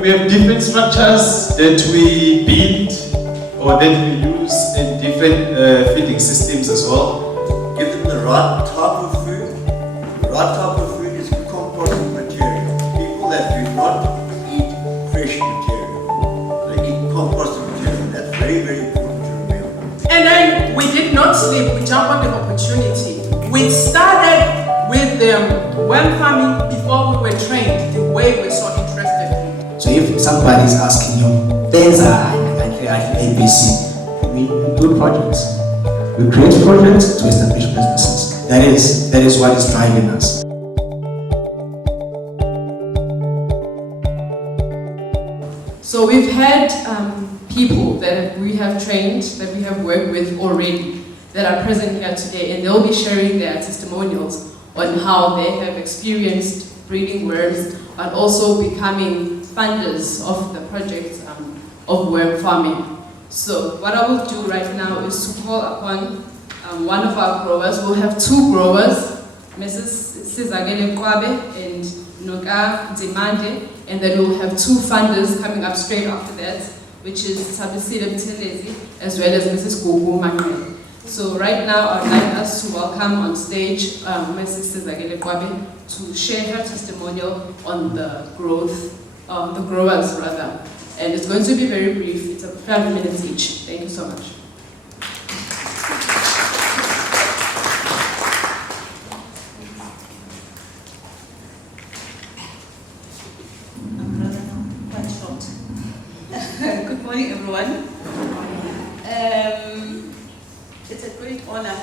we have different structures that we build or that we use in different feeding systems as well. Give them the right type of food. The right type of food is composted material. People that do not eat fresh material, they eat composted material. That's very, very important to remember. And then we did not sleep, we jumped on the opportunity. We started with the worm farming before we were trained, the way we're so interested in. So if somebody is asking you, things are like ABC, we do projects. We create projects to establish businesses. That is what is driving us. So we've had people that we have trained, that we have worked with already, that are present here today, and they'll be sharing their testimonials on how they have experienced breeding worms and also becoming funders of the project of worm farming. So what I will do right now is to call upon one of our growers. We'll have two growers, Mrs. Sizagele Kwabe and Noka Demande, and then we'll have two funders coming up straight after that, which is Sabisile Mtelezi as well as Mrs. Gugu Manuel. So right now I'd like us to welcome on stage Mrs. Sizagele Kwabe to share her testimonial on the growers rather. And it's going to be very brief. It's 5 minutes each. Thank you so much. Good morning, everyone. It's a great honor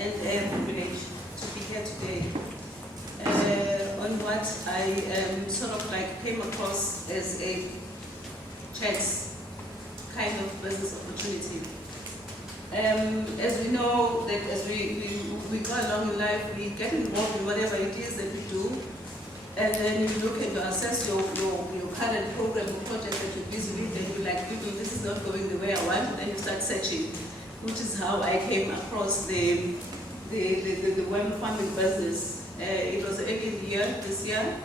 and a privilege to be here today on what I sort of like came across as a chance kind of business opportunity. As we know that as we go along in life, we get involved in whatever it is that we do, and then you look and you assess your current program or project that you're busy with, and you're like, this is not going the way I want, and then you start searching, which is how I came across the worm farming business. It was early in the year, this year.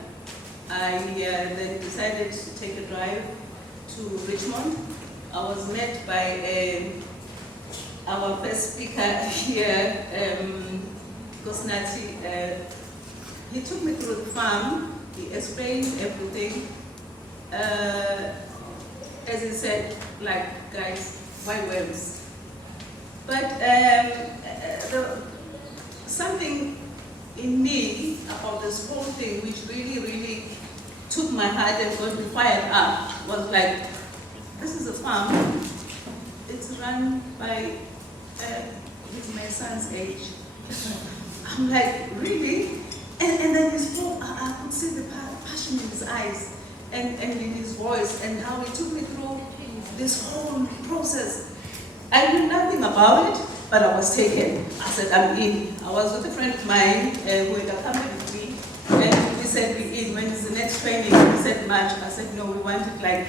I then decided to take a drive to Richmond. I was met by our first speaker here, Kosnati. He took me through the farm, he explained everything. As he said, like, guys, why worms? But something in me about this whole thing which really took my heart and got me fired up was like, this is a farm, it's run by with my son's age. I'm like, really? And then he spoke, I could see the passion in his eyes and in his voice and how he took me through this whole process. I knew nothing about it, but I was taken. I said, I'm in. I was with a friend of mine who had accompanied with me, and we said, we're in. When is the next training? He said, March. I said, no, we want it like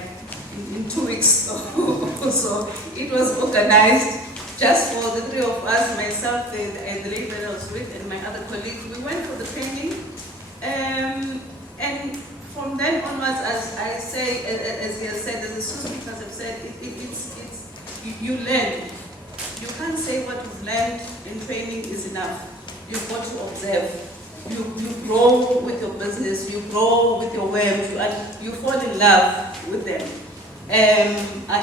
in 2 weeks. So it was organized just for the three of us, myself, the lady that I was with, and my other colleague. We went for the training, and from then onwards, as I say, as he has said, as the speakers have said, you learn. You can't say what you've learned in training is enough. You've got to observe. You grow with your business, you grow with your worms, you fall in love with them. I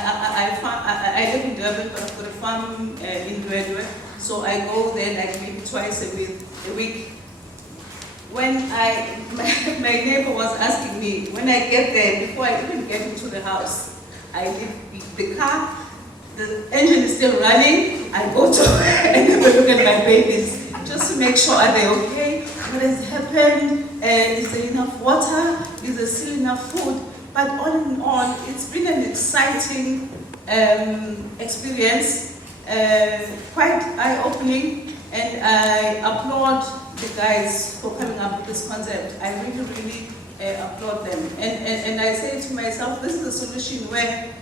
live in Durban, but I've got a farm in Dwedwe, so I go there like maybe twice a week. When my neighbor was asking me, when I get there, before I even get into the house, I leave the car, the engine is still running, I go to and have a look at my babies, just to make sure are they okay, what has happened, is there enough water, is there still enough food? But all in all, it's been an exciting experience, quite eye-opening, and I applaud the guys for coming up with this concept. I really applaud them. And I say to myself, this is a solution where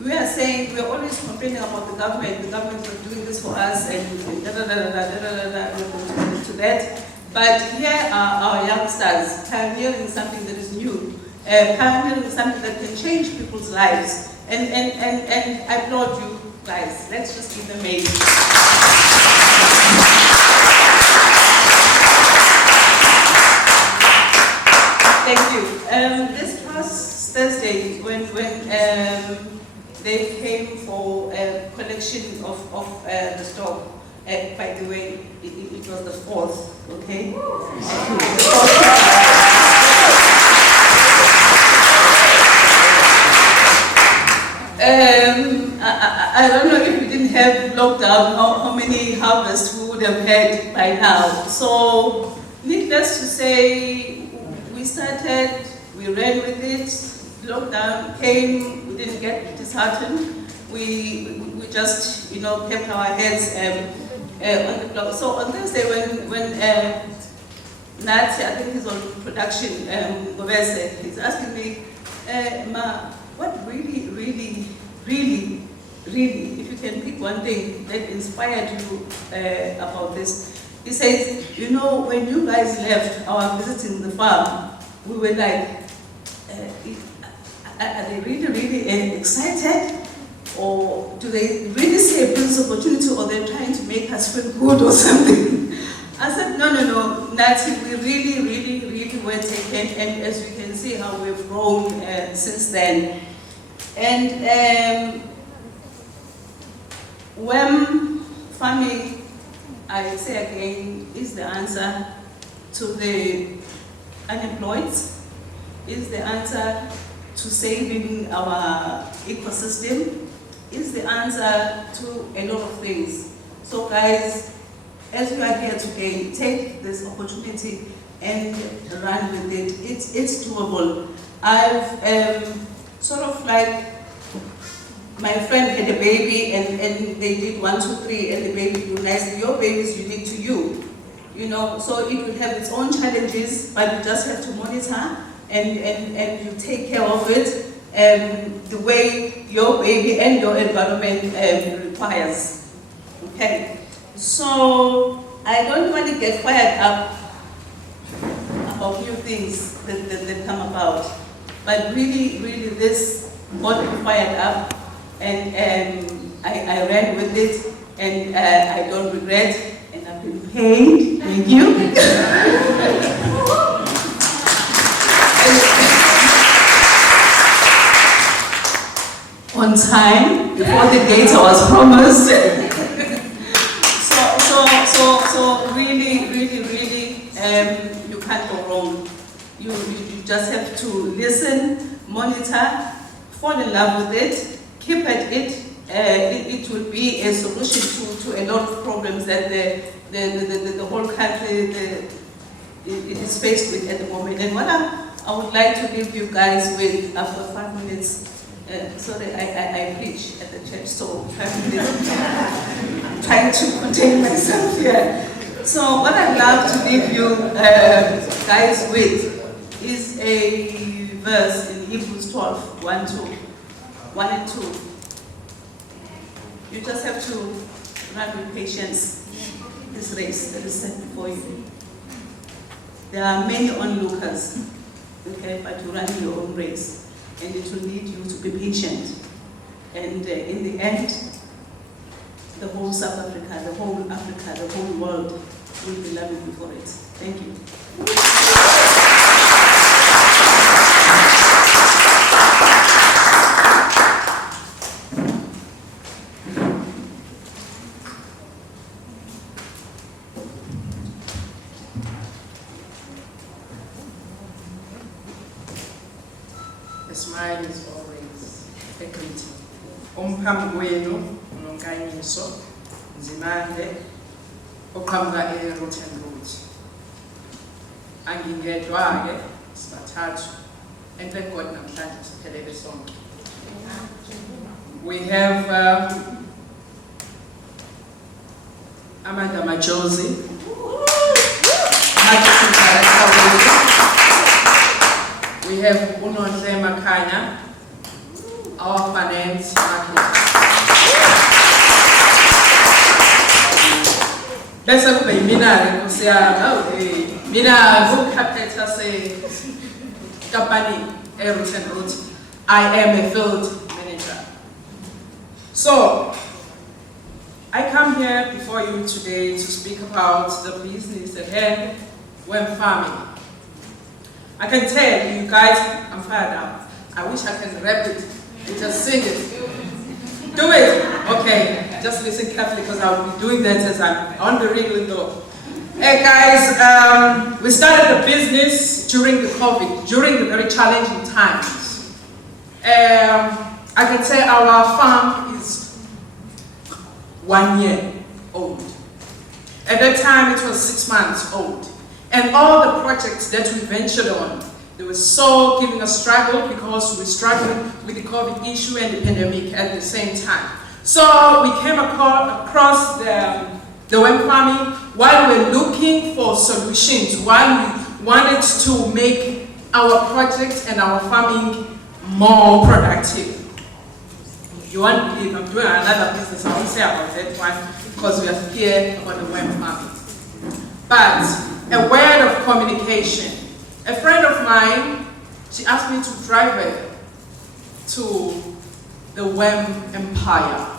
we are saying, we're always complaining about the government is not doing this for us, and to that. But here are our youngsters pioneering something that is new. pioneering something that can change people's lives. And I applaud you guys. Let's just give them a Thank you. This past Thursday, when they came for a collection of the stock, by the way, it was the 4th, okay? I don't know if we didn't have lockdown, how many harvests we would have had by now. So, needless to say, we started, we ran with it, lockdown came, we didn't get disheartened. We just, kept our heads on the block. So on Thursday when Nati, I think he's on production, Gobese, he's asking me, Ma, what really, if you can pick one thing that inspired you about this. He says, when you guys left our visiting the farm, we were like, are they really excited? Or do they really see a business opportunity, or they're trying to make us feel good or something? I said, no, Nati, we really were taken, and as you can see how we've grown since then. And when farming, I say again, is the answer to the unemployed, is the answer to saving our ecosystem, is the answer to a lot of things. So guys, as we are here today, take this opportunity and run with it. It's doable. I've sort of like, my friend had a baby and they did 1, 2, 3 and the baby grew nicely. Your baby is unique to you, so it will have its own challenges, but you just have to monitor and you take care of it the way your baby and your environment requires. Okay, so I don't want to get fired up about new things that come about, but really this got me fired up, and I ran with it, and I don't regret, and I've been paid. Thank you. On time, before the data was promised. so really, you can't go wrong. You just have to listen, monitor, fall in love with it, keep at it. It will be a solution to a lot of problems that the whole country it is faced with at the moment. And what I would like to leave you guys with after 5 minutes. Sorry, I preach at the church, so 5 minutes. I'm trying to contain myself here. So what I'd love to leave you guys with is a verse in Hebrews 12, 1 and 2. You just have to run with patience this race that is set before you. There are many onlookers, okay, but you run your own race. And it will need you to be patient. And in the end, the whole South Africa, the whole Africa, the whole world will be loving you for it. Thank you. A smile is always a greeting. Umphambi kwenu uNonkanyiso Nzimande oqhamuka eRotten Road. Angingedwa ke sibathathu and thank God namhlanje siphelele sonke. We have Amanda Majosi. We have Unonhle Makanya, our finance market. Bese kube yimina Nkosi yami. Mina ngumkhaphetha se company root and root. I am a field manager. So, I come here before you today to speak about the business at hand, when farming. I can tell you guys, I'm fired up. I wish I can rap it and just sing it. Do it! Okay, just listen carefully because I'll be doing that as I'm on the ring window. Hey guys, we started the business during the COVID, during the very challenging times. I can say our farm is 1 year old. At that time it was 6 months old. And all the projects that we ventured on, they were so giving us struggle because we struggled with the COVID issue and the pandemic at the same time. So we came across the web farming while we were looking for solutions, while we wanted to make our projects and our farming more productive. You won't believe I'm doing another business, I won't say about that one because we are here on the web farming. But a word of communication. A friend of mine, she asked me to drive her to the web empire.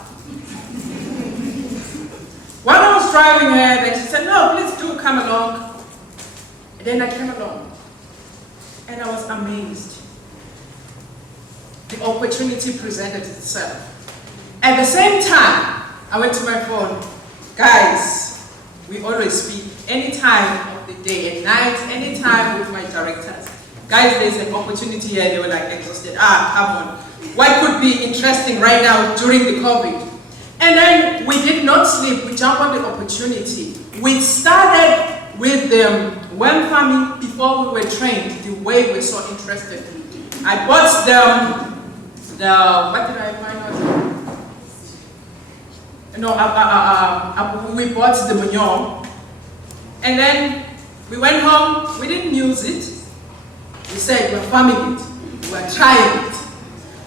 When I was driving her, then she said, no, please do come along. And then I came along. And I was amazed. The opportunity presented itself. At the same time, I went to my phone. Guys, we always speak any time of the day, at night, any time with my directors. Guys, there's an opportunity here. They were like exhausted. Come on. What could be interesting right now during the COVID? And then we did not sleep. We jumped on the opportunity. We started with the web farming before we were trained, the way we were so interested. I bought what did I find out? No, we bought the manure. And then we went home. We didn't use it. We said we're farming it. We're trying it.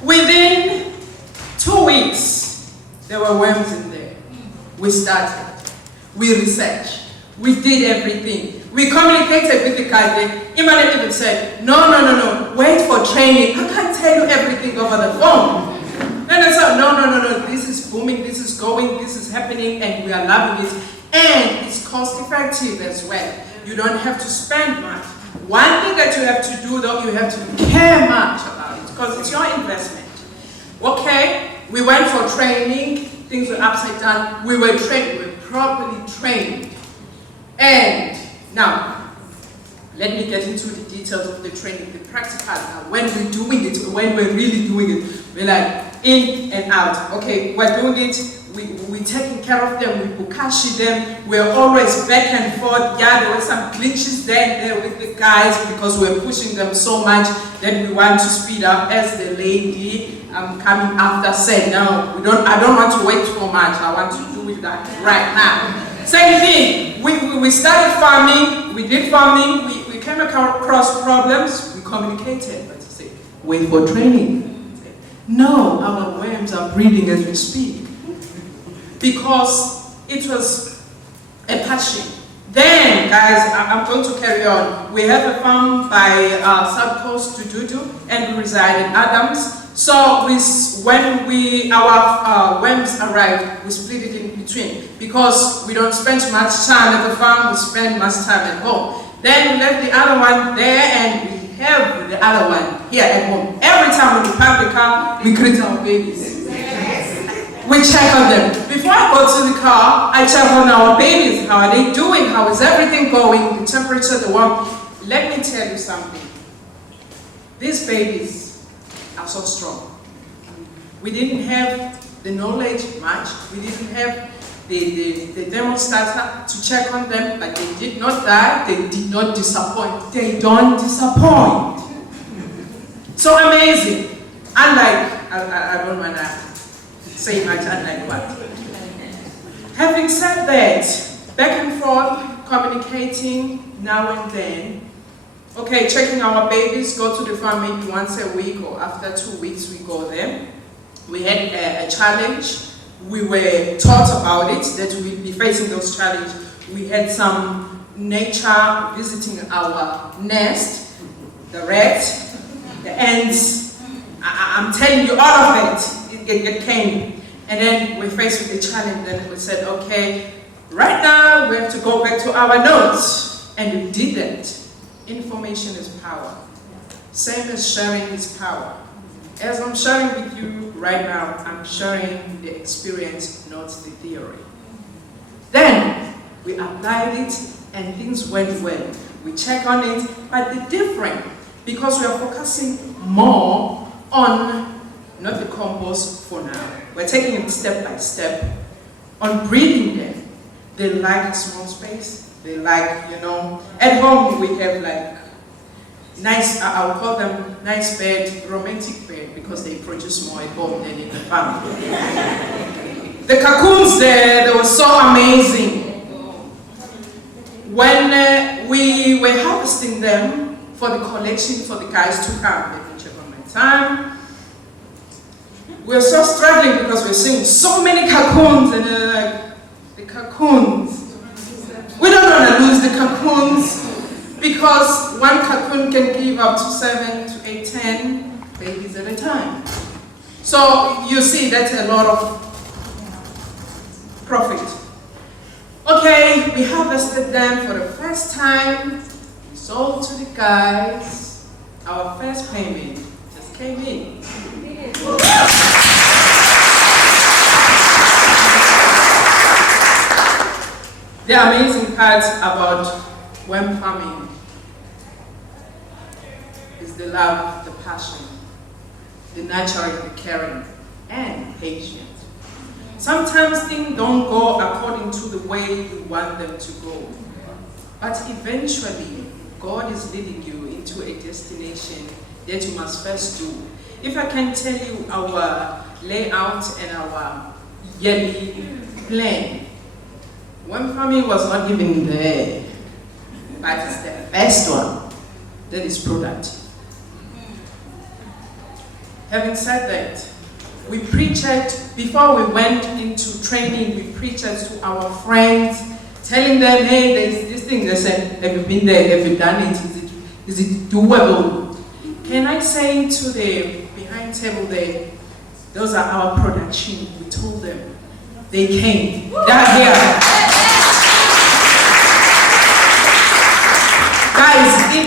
Within 2 weeks, there were worms in there. We started. We researched. We did everything. We communicated with the guy there. Imran even said, no, wait for training. I can't tell you everything over the phone. And I said, no, this is booming, this is going, this is happening, and we are loving it. And it's cost effective as well. You don't have to spend much. One thing that you have to do though, you have to care much about it because it's your investment. Okay, we went for training, things were upside down, we were trained, we were properly trained. And now, let me get into the details of the training, the practical. Now, when we're doing it, when we're really doing it, we're like in and out. Okay, we're doing it, we're taking care of them, we bukashi them, we're always back and forth. Yeah, there were some glitches there with the guys because we're pushing them so much that we want to speed up. As the lady coming after said, no, I don't want to wait too much, I want to do it right now. Same thing, we started farming, we did farming, we came across problems, we communicated, but you say, wait for training. No, our worms are breeding as we speak. Because it was a passion. Then, guys, I'm going to carry on. We have a farm by South Coast to Dudu, and we reside in Adams. So when our worms arrive, we split it in between because we don't spend much time at the farm, we spend much time at home. Then we left the other one there and we have the other one here at home. Every time when we park the car, we greet our babies. We check on them. Before I go to the car, I check on our babies. How are they doing? How is everything going? The temperature, the warmth. Let me tell you something. These babies are so strong. We didn't have the knowledge much. We didn't have the thermostat to check on them, but they did not die. They did not disappoint. They don't disappoint. So amazing. Unlike, I don't want to say much unlike what. Having said that, back and forth, communicating now and then. Okay, checking our babies, go to the farm maybe once a week or after 2 weeks we go there. We had a challenge. We were taught about it, that we'd be facing those challenges. We had some nature visiting our nest, the rats. the ants, I'm telling you, all of it came. And then we're faced with the challenge, and we said, okay, right now we have to go back to our notes. And we did that. Information is power. Same as sharing is power. As I'm sharing with you right now, I'm sharing the experience, not the theory. Then we applied it and things went well. We check on it, but the different, because we are focusing more on not the compost for now. We're taking it step by step on breeding them. They like a small space. They like, at home we have like nice, I'll call them nice bed, romantic bed, because they produce more at home than in the farm. The cocoons there, they were so amazing. When we were harvesting them for the collection for the guys to come, let me check on my time. We're so struggling because we're seeing so many cocoons, and like, the cocoons. We don't want to lose the cocoons because one cocoon can give up to 7 to 8, 10 babies at a time. So you see that's a lot of profit. Okay, we harvested them for the first time. We sold to the guys. Our first payment just came in. The amazing part about worm farming is the love, the passion, the nurturing, the caring, and patience. Sometimes things don't go according to the way you want them to go. But eventually, God is leading you into a destination that you must first do. If I can tell you our layout and our yearly plan, worm farming was not even there, but it's the first one that is productive. Having said that, we preached, before we went into training, we preached to our friends, telling them, hey, there's this thing. They said, have you been there? Have you done it? Is it doable? Can I say to the behind table there, those are our production. We told them. They came. They're here. Guys, if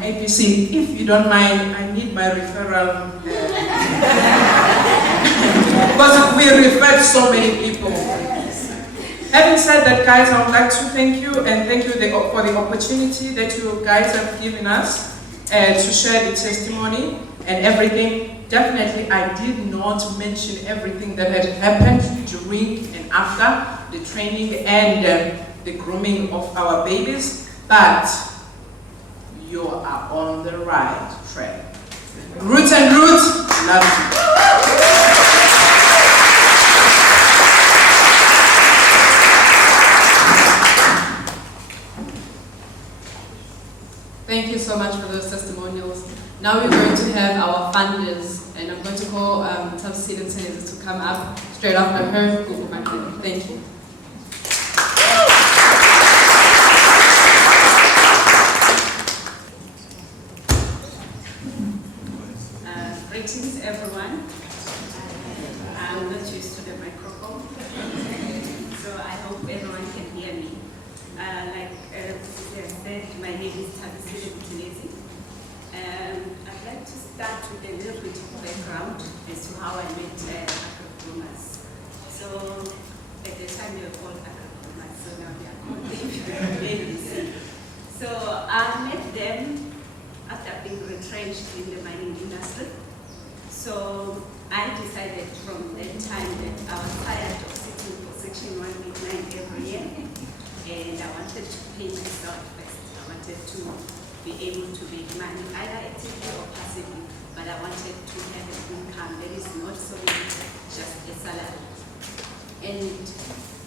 APC, if you don't mind, I need my referral. Because we referred so many people. Having said that, guys, I would like to thank you and thank you for the opportunity that you guys have given us to share the testimony and everything. Definitely, I did not mention everything that had happened during and after the training and the grooming of our babies, but you are on the right track. Roots and Roots, love you. Thank you so much for those testimonials. Now we're going to have our funders, and I'm going to call Tafsir and Senezi to come up straight after her. Thank you. Greetings, everyone. I'm not used to the microphone, so I hope everyone can hear me. Like I said, my name is Testimonial. I'd like to start with a little bit of background as to how I met agro-groomers. So at the time they were called agro-groomers, so now they are called ABC. So I met them after being retrenched in the mining industry. So I decided from that time that I was tired of sitting for Section 189 every year, and I wanted to pay myself first. I wanted to be able to make money, either actively or passively, but I wanted to have an income that is not solely just a salary. And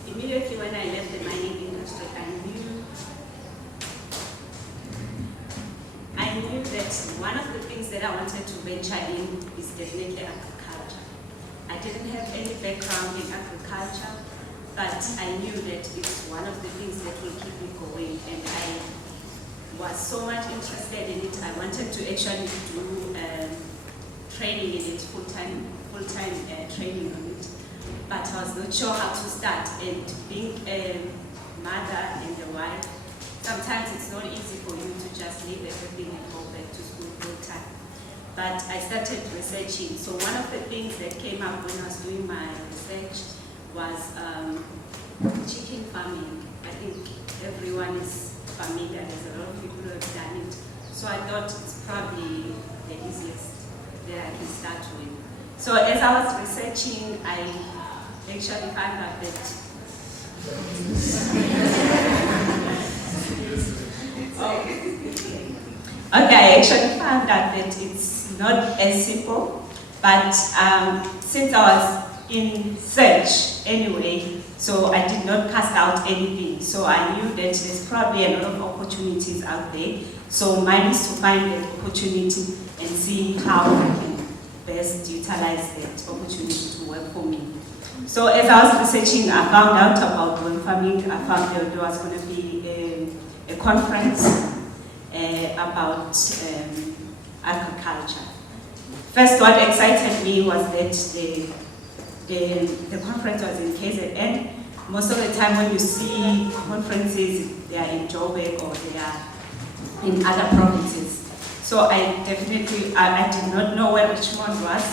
immediately when I left the mining industry, I knew that one of the things that I wanted to venture in is definitely agriculture. I didn't have any background in agriculture, but I knew that it's one of the things that will keep me going, and I was so much interested in it. I wanted to actually do training in it, full-time training on it. But I was not sure how to start. And being a mother and a wife, sometimes it's not easy for you to just leave everything and go back to school full-time. But I started researching. So one of the things that came up when I was doing my research was chicken farming. I think everyone is familiar. There's a lot of people who have done it. So I thought it's probably the easiest that I can start with. So as I was researching, I actually found out that okay, I actually found out that it's not as simple, but since I was in search anyway, so I did not cast out anything. So I knew that there's probably a lot of opportunities out there. So mine is to find that opportunity and see how I can best utilize that opportunity to work for me. So as I was researching, I found out about worm farming. I found that there was going to be a conference about agriculture. First, what excited me was that the conference was in KZN. Most of the time when you see conferences, they are in Joburg or they are in other provinces. So I definitely, I did not know where Richmond was,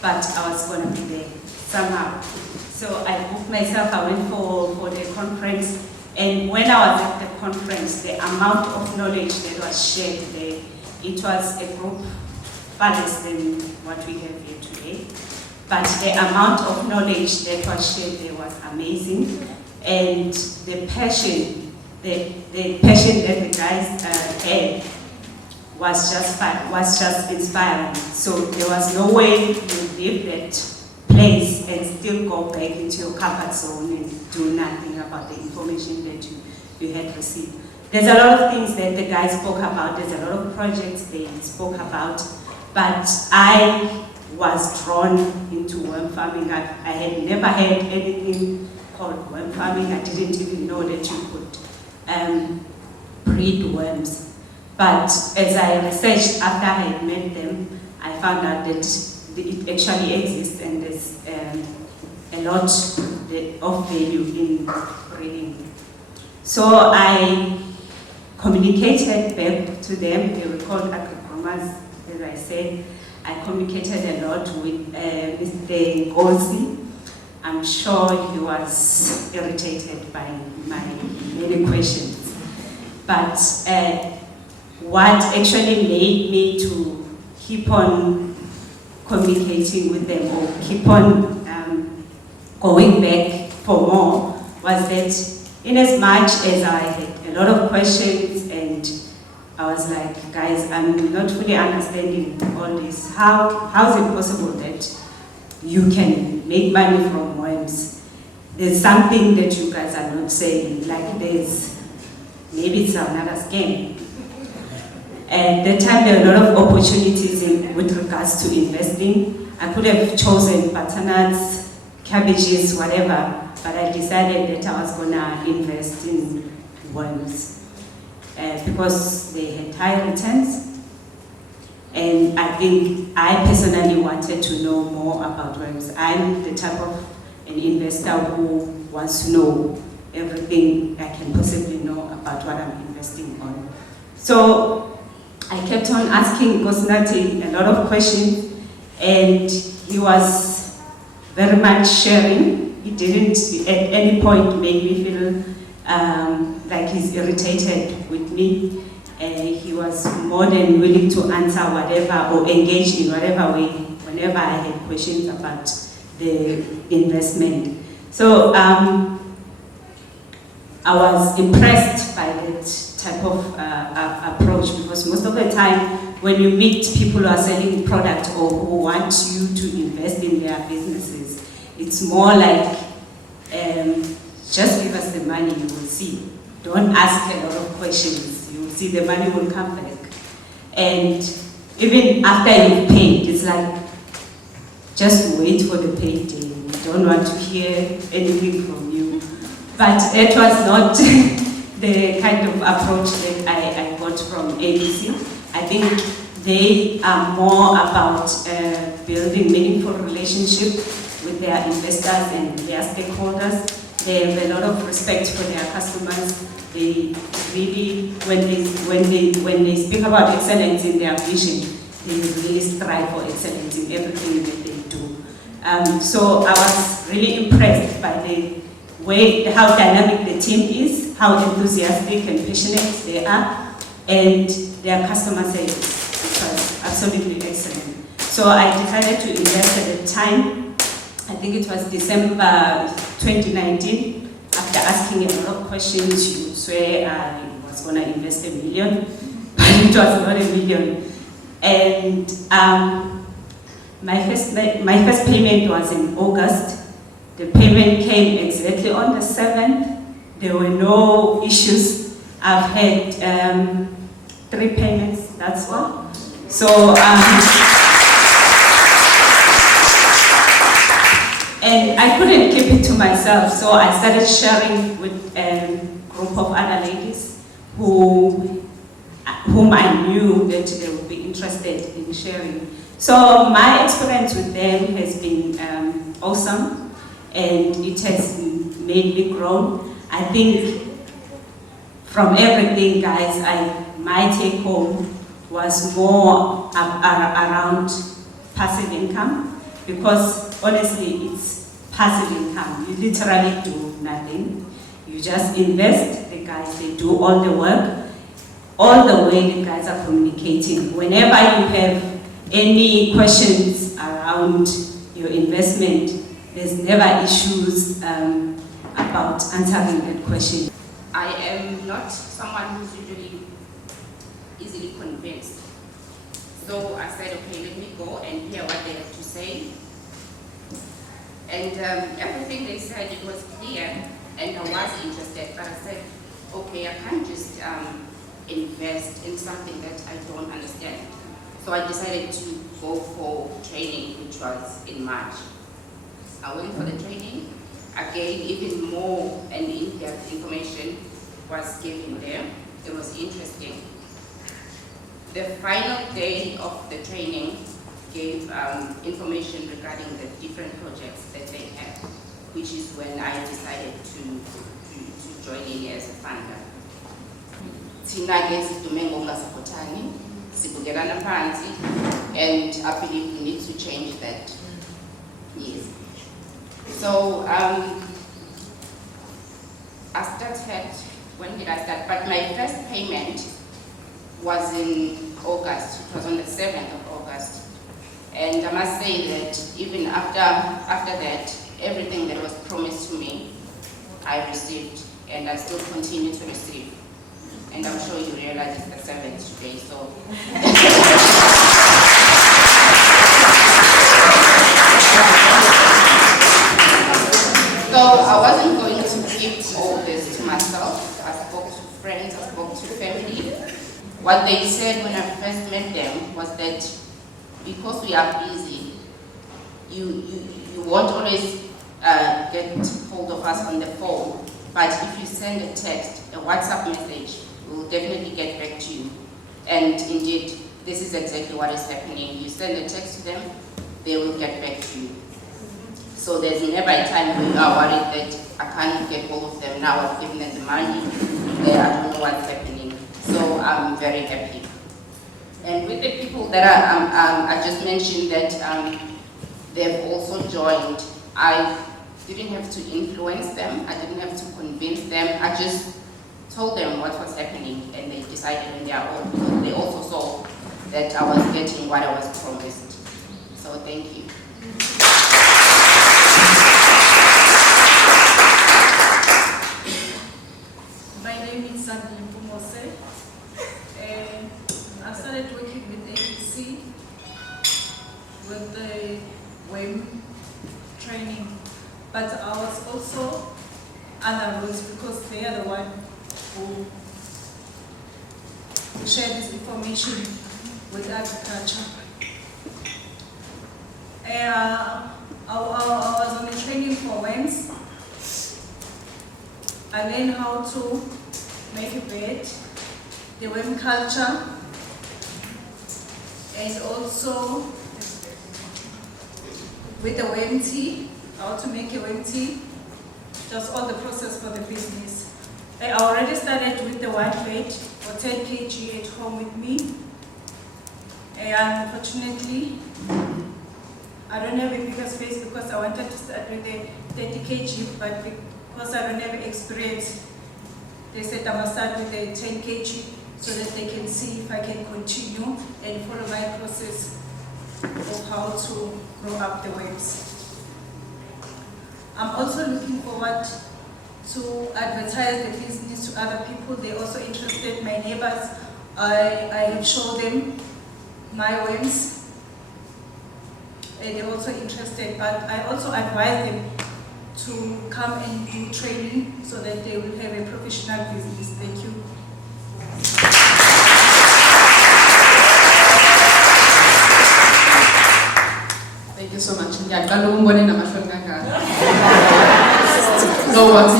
but I was going to be there somehow. So I booked myself, I went for the conference, and when I was at the conference, the amount of knowledge that was shared there, it was a group far less than what we have here today. But the amount of knowledge that was shared there was amazing, and the passion that the guys had was just inspiring. So there was no way you leave that place and still go back into your comfort zone and do nothing about the information that you had received. There's a lot of things that the guys spoke about, there's a lot of projects they spoke about, but I was drawn into worm farming. I had never had anything called worm farming. I didn't even know that you could breed worms. But as I researched after I had met them, I found out that it actually exists and there's a lot of value in breeding. So I communicated back to them. They were called agriculturists, as I said. I communicated a lot with Mr. Golsi. I'm sure he was irritated by my many questions. But what actually made me to keep on communicating with them or keep on going back for more was that in as much as I had a lot of questions and I was like, guys, I'm not fully understanding all this. How is it possible that you can make money from worms? There's something that you guys are not saying, like maybe it's another scam. At that time, there were a lot of opportunities with regards to investing. I could have chosen butternuts, cabbages, whatever, but I decided that I was gonna invest in worms because they had high returns. And I think I personally wanted to know more about worms. I'm the type of an investor who wants to know everything I can possibly know about what I'm investing on. So I kept on asking Gosnati a lot of questions, and he was very much sharing. He didn't at any point make me feel like he's irritated with me. He was more than willing to answer whatever or engage in whatever way whenever I had questions about the investment. So I was impressed by that type of approach, because most of the time when you meet people who are selling product or who want you to invest in their businesses, it's more like just give us the money, you will see. Don't ask a lot of questions, you will see the money will come back. And even after you've paid, it's like just wait for the payday. We don't want to hear anything from you. But that was not the kind of approach that I got ABC. I think they are more about building meaningful relationship with their investors and their stakeholders. They have a lot of respect for their customers. They really, when they speak about excellence in their vision, they really strive for excellence in everything that they do. So I was really impressed by the way, how dynamic the team is, how enthusiastic and passionate they are, and their customer service. It was absolutely excellent. So I decided to invest at the time. I think it was December 2019. After asking a lot of questions, you swear I was going to invest $1 million, but it was not $1 million. And my first payment was in August. The payment came exactly on the 7th. There were no issues. I've had 3 payments, that's all. So, and I couldn't keep it to myself, so I started sharing with a group of other ladies whom I knew that they would be interested in sharing. So my experience with them has been awesome, and it has made me grow. I think from everything, guys, my take home was more around passive income, because honestly, it's passive income. You literally do nothing. You just invest. The guys, they do all the work. All the way the guys are communicating. Whenever you have any questions around your investment, there's never issues about answering that question. I am not someone who's usually easily convinced. So I said, okay, let me go and hear what they have to say. And everything they said, it was clear, and I was interested, but I said, okay, I can't just invest in something that I don't understand. So I decided to go for training, which was in March. I went for the training. Again, even more and in-depth information was given there. It was interesting. The final day of the training gave information regarding the different projects that they have, which is when I decided to join in as a funder. And I believe we need to change that. Yes. So I started, when did I start? But my first payment was in August. It was on the 7th of August. And I must say that even after that, everything that was promised to me, I received, and I still continue to receive. And I'm sure you realize it's the 7th today, so. So I wasn't going to keep all this to myself. I spoke to friends, I spoke to family. What they said when I first met them was that because we are busy, you won't always get hold of us on the phone, but if you send a text, a WhatsApp message, we'll definitely get back to you. And indeed, this is exactly what is happening. You send a text to them, they will get back to you. So there's never a time when you are worried that I can't get hold of them now, I've given them the money, I don't know what's happening. So I'm very happy. And with the people that I just mentioned that they've also joined, I didn't have to influence them, I didn't have to convince them, I just told them what was happening and they decided on their own, because they also saw that I was getting what I was promised. So thank you. My name is Sandra Mose. I started working with ABC with the WEM training, but I was also other roles because they are the one who share this information with agriculture. I was on a training for WEMs. I learned how to make a bed, the WEM culture, and also with the WEM tea, how to make a WEM tea, just all the process for the business. I already started with the white plate for 10 kg at home with me. And unfortunately, I don't have a bigger space because I wanted to start with the 30 kg, but because I don't have experience, they said I must start with the 10 kg so that they can see if I can continue and follow my process of how to grow up the waves. I'm also looking forward to advertise the business to other people. They're also interested, my neighbors. I have shown them my waves, and they're also interested, but I also advise them to come and do training so that they will have a professional business. Thank you. Thank you so much. No one.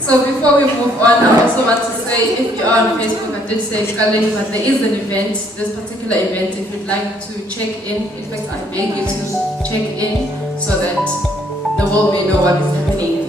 So before we move on, I also want to say, if you are on Facebook, I did say Scarlett, but there is an event, this particular event, if you'd like to check in fact I beg you to check in so that the world may know what is happening